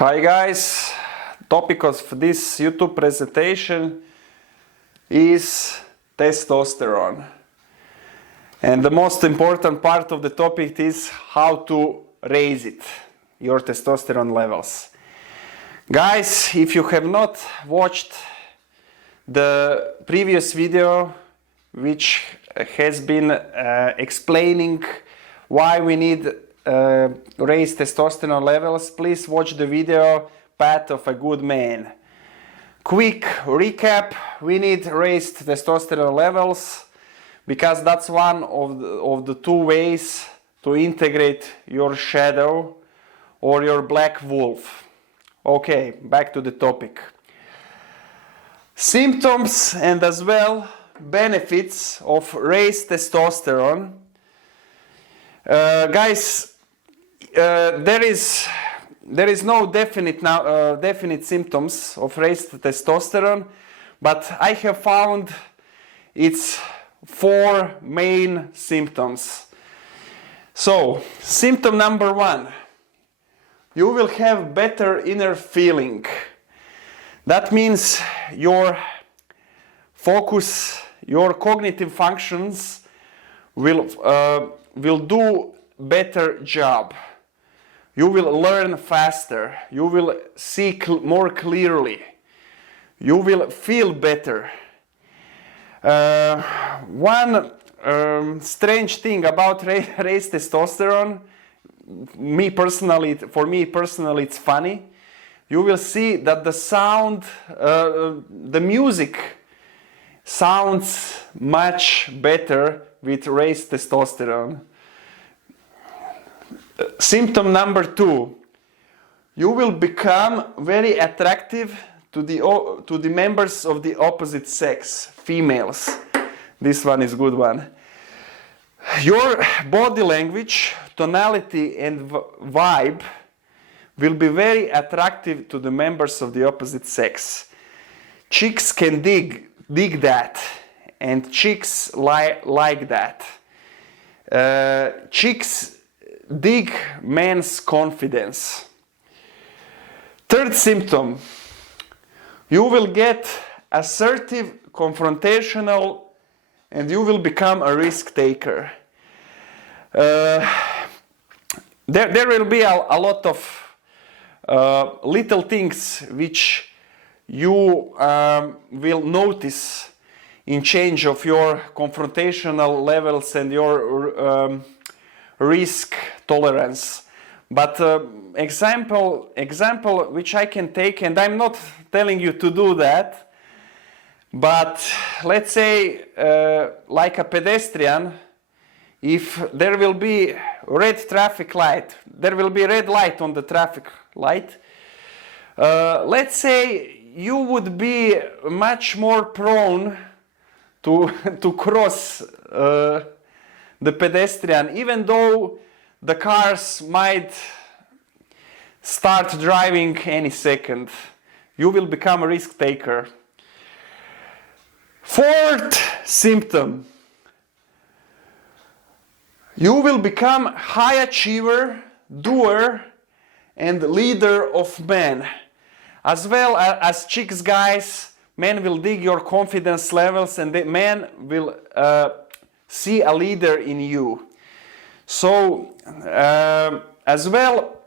Hi guys, topic of this YouTube presentation is testosterone, and the most important part of the topic is how to raise it, your testosterone levels. Guys, if you have not watched the previous video which has been explaining why we need raise testosterone levels, please watch the video Path of a Good Man. Quick recap: we need raised testosterone levels because that's one of the two ways to integrate your shadow or your black wolf. Okay, back to the topic. Symptoms and as well benefits of raised testosterone. Guys, there is no definite symptoms of raised testosterone, but I have found it's 4 main symptoms. So, symptom number 1, you will have better inner feeling. That means your focus, your cognitive functions will do better job. You will learn faster. You will see more clearly. You will feel better. One strange thing about raised testosterone, for me personally, it's funny. You will see that the sound, the music sounds much better with raised testosterone. Symptom number 2, you will become very attractive to the members of the opposite sex, females. This one is a good one. Your body language, tonality and vibe will be very attractive to the members of the opposite sex. Chicks can dig that, and chicks like that. Chicks dig men's confidence. Third symptom, you will get assertive, confrontational, and you will become a risk taker. There will be a lot of little things which you will notice in change of your confrontational levels and your risk tolerance. But example which I can take, and I'm not telling you to do that, but let's say like a pedestrian, if there will be red traffic light, there will be red light on the traffic light, let's say you would be much more prone to cross the pedestrian, even though the cars might start driving any second. You will become a risk taker. Fourth symptom, you will become high achiever, doer, and leader of men. As well as chicks, guys, men will dig your confidence levels, and the men will see a leader in you. So as well,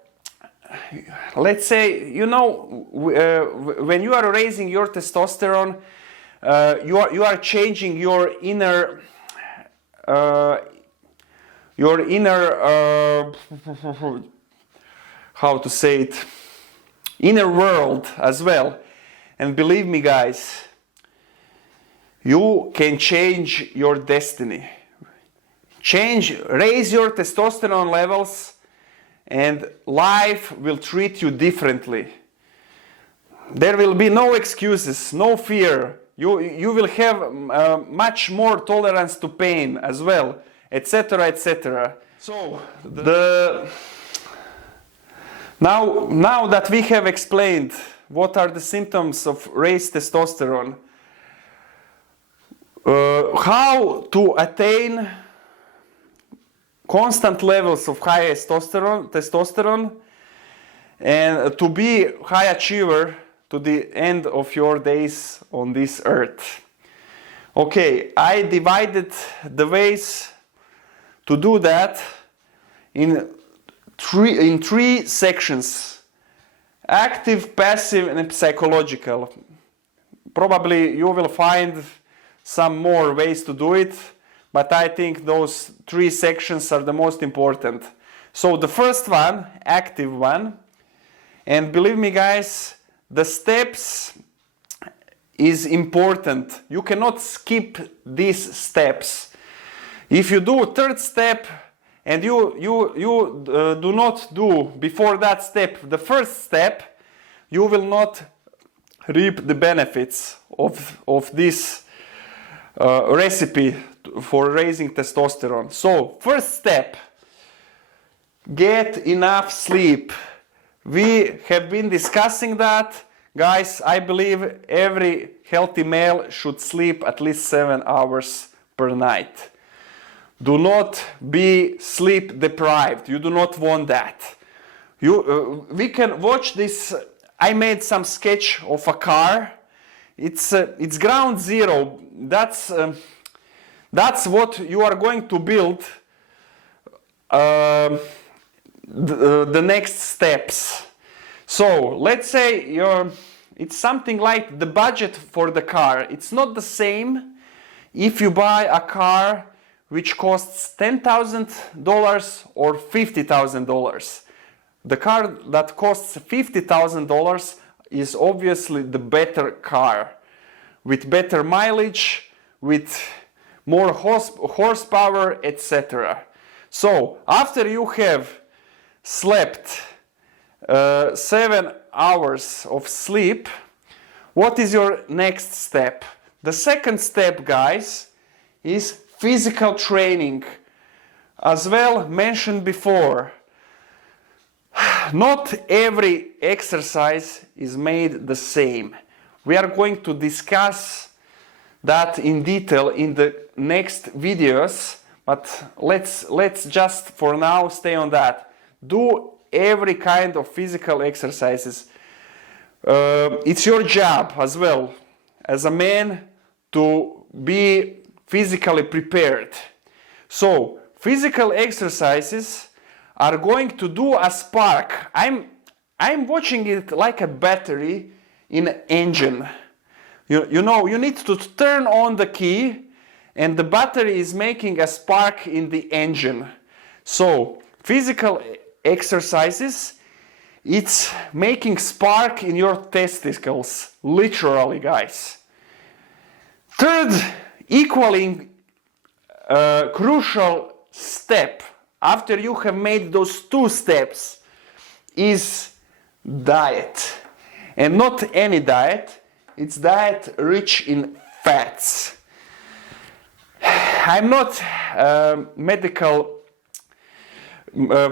let's say, you know, when you are raising your testosterone, you are changing your inner how to say it, inner world as well. And believe me, guys, you can change your destiny. Raise your testosterone levels, and life will treat you differently. There will be no excuses, no fear. You will have much more tolerance to pain as well, etc., etc. So now that we have explained what are the symptoms of raised testosterone, how to attain constant levels of high testosterone and to be high achiever to the end of your days on this earth. Okay, I divided the ways to do that in three sections: active, passive, and psychological. Probably you will find some more ways to do it, but I think those three sections are the most important. So the first one, active one, and believe me guys, the steps is important. You cannot skip these steps. If you do third step and you do not do before that step the first step, you will not reap the benefits of this recipe for raising testosterone. So first step, get enough sleep. We have been discussing that. Guys, I believe every healthy male should sleep at least 7 hours per night. Do not be sleep deprived. You do not want that. We can watch this. I made some sketch of a car. It's ground zero. That's what you are going to build. The next steps. So let's say it's something like the budget for the car. It's not the same if you buy a car which costs $10,000 or $50,000. The car that costs $50,000 is obviously the better car, with better mileage, with more horsepower, etc. So after you have slept 7 hours of sleep, what is your next step? The second step, guys, is physical training. As well mentioned before, not every exercise is made the same. We are going to discuss that in detail in the next videos, but let's just for now stay on that. Do every kind of physical exercises. It's your job as well as a man to be physically prepared. So physical exercises are going to do a spark. I'm watching it like a battery in an engine. You know, you need to turn on the key and the battery is making a spark in the engine. So physical exercises, it's making spark in your testicles, literally, guys. Third, equally crucial step after you have made those two steps is diet. And not any diet, it's diet rich in fats. I'm not a medical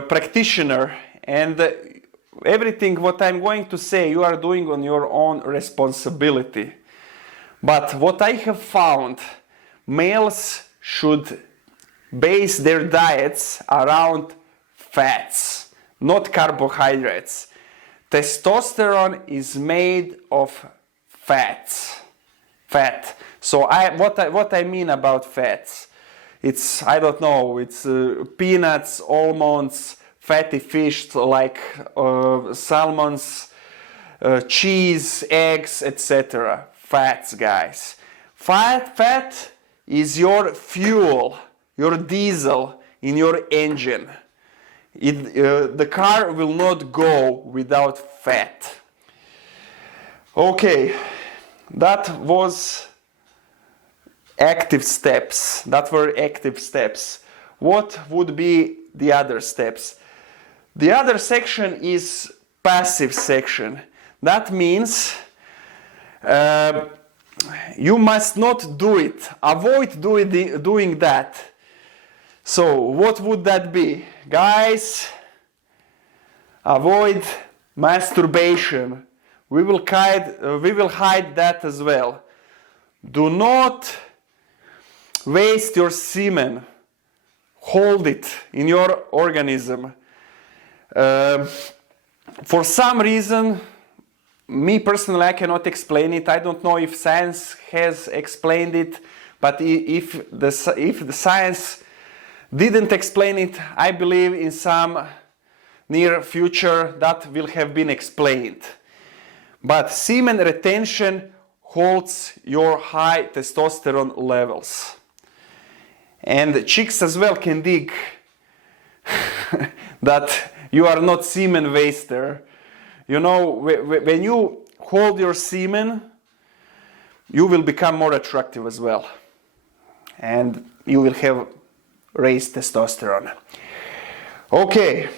practitioner, and everything what I'm going to say you are doing on your own responsibility. But what I have found, males should base their diets around fats, not carbohydrates. Testosterone is made of fat. So what I mean about fats, it's, I don't know, it's peanuts, almonds, fatty fish like salmons, cheese, eggs, etc. Fats, guys. Fat is your fuel, your diesel in your engine. The car will not go without fat. Okay, that was active steps. That were active steps. What would be the other steps? The other section is passive section. That means you must not do it. Avoid doing that. So what would that be? Guys, avoid masturbation. We will hide that as well. Do not waste your semen. Hold it in your organism. For some reason, me personally, I cannot explain it. I don't know if science has explained it, but if the science didn't explain it, I believe in some near future that will have been explained. But semen retention holds your high testosterone levels. And chicks as well can dig that you are not semen waster. You know, when you hold your semen, you will become more attractive as well. And you will have raised testosterone. Okay,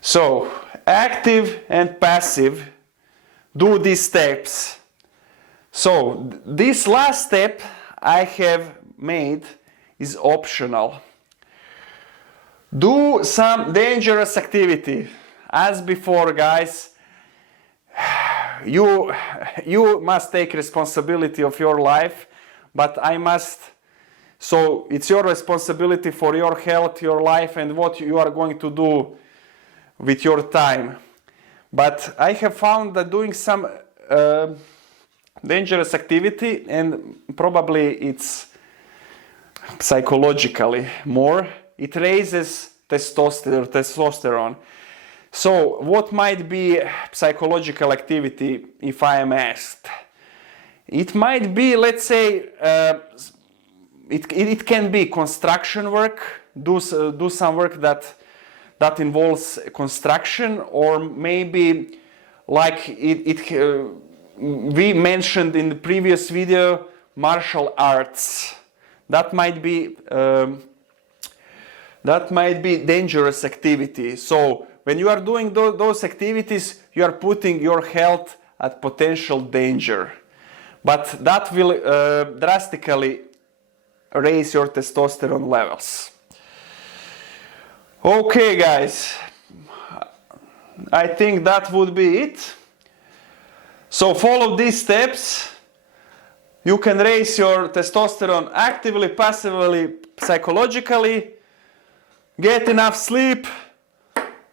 so active and passive, do these steps. So this last step I have made is optional. Do some dangerous activity. As before, guys, you must take responsibility of your life, but I must. So it's your responsibility for your health, your life, and what you are going to do with your time. But I have found that doing some dangerous activity, and probably it's psychologically more, it raises testosterone. So what might be psychological activity if I am asked? It might be, let's say, it can be construction work, do some work that involves construction, or maybe like we mentioned in the previous video, martial arts. That might be dangerous activity. So when you are doing those activities, you are putting your health at potential danger. But that will drastically raise your testosterone levels. Okay, guys, I think that would be it. So follow these steps. You can raise your testosterone actively, passively, psychologically. Get enough sleep.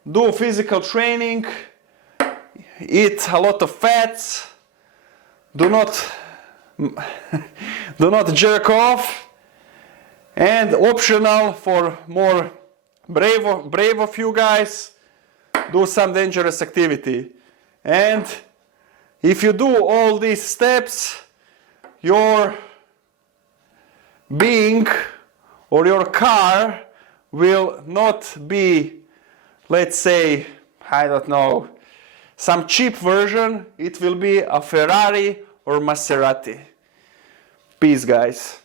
Do physical training. Eat a lot of fats. Do not jerk off. And optional for more brave of you guys, do some dangerous activity. And if you do all these steps, your being or your car will not be, let's say, I don't know, some cheap version. It will be a Ferrari or Maserati. Peace, guys.